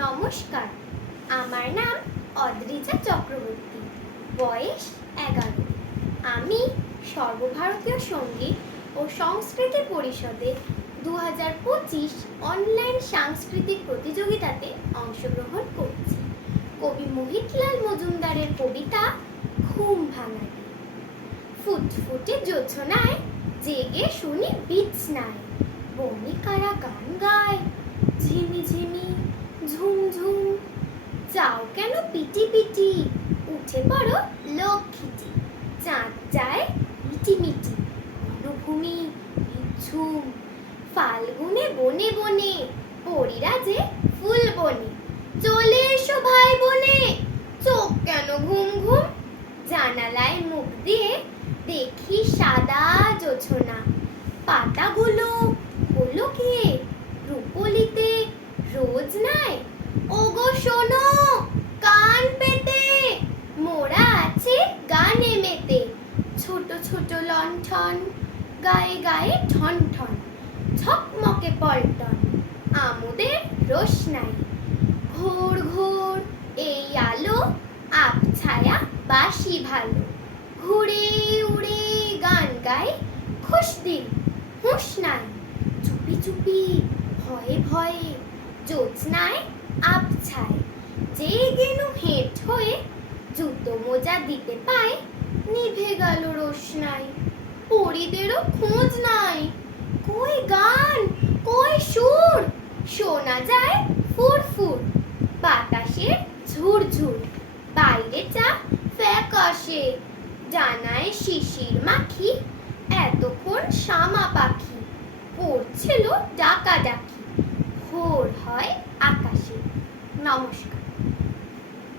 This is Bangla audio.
নমস্কার, আমার নাম অদ্রিজা চক্রবর্তী, বয়স 11। আমি সর্বভারতীয় সঙ্গীত ও সংস্কৃতি পরিষদে 2025 অনলাইন সাংস্কৃতিক প্রতিযোগিতাতে অংশগ্রহণ করছি। কবি মোহিতলাল মজুমদারের কবিতা ঘুম ভাঙানি। ফুটফুটে জোছনায় জেগে শুনি বিছনায়, বণিকারা গান গায় ঝিমিঝিমি ঝুমঝুম। যাও কেন পিটি পিটি, উঠে পড়ো লক্ষ্মীটি। চাঁদ যায় মিটিমিটি, বনভূমি নিঝুম। ফাল্গুনে বনে বনে পরীরা যে ফুল বনে। চলে এসো ভাই বনে, চোখ কেন ঘুম ঘুম। জানালায় মুখ দিয়ে দেখি সাদা জোছনা। পাতাগুলো হলো কে রূপলিতে রোজ নাই। ওগো শোনো কান পেতে, মোরা আছে গানে মেতে। ছোট ছোট লণ্ঠন গায়ে গায়ে ঠন ঠন, ঝকমকে পল্টন আমোদের রোশনাই। ঘোর ঘোর এই আলো আবছায়া বাসি ভালো। ঘুরে উড়ে গান গাই খুশ দিন হুঁশ নাই। চুপি চুপি ভয়ে ভয়ে জ্যোৎস্নায় আবছায়। যে গেনু হেঁট হয়ে জুতো মোজা দিতে পায়, নিভে গেল রোশনাই। পরীদেরও খোঁজ নাই, কই গান কই সুর। শোনা যায় ফুরফুর বাতাসের ঝুরঝুর। বাইরে চা ফ্যাকাশে, জানায় শিশির মাখি। এতক্ষণ শামা পাখি পড়ছিল ডাকাডাকি। ভোর হয় আকাশে। নমস্কার।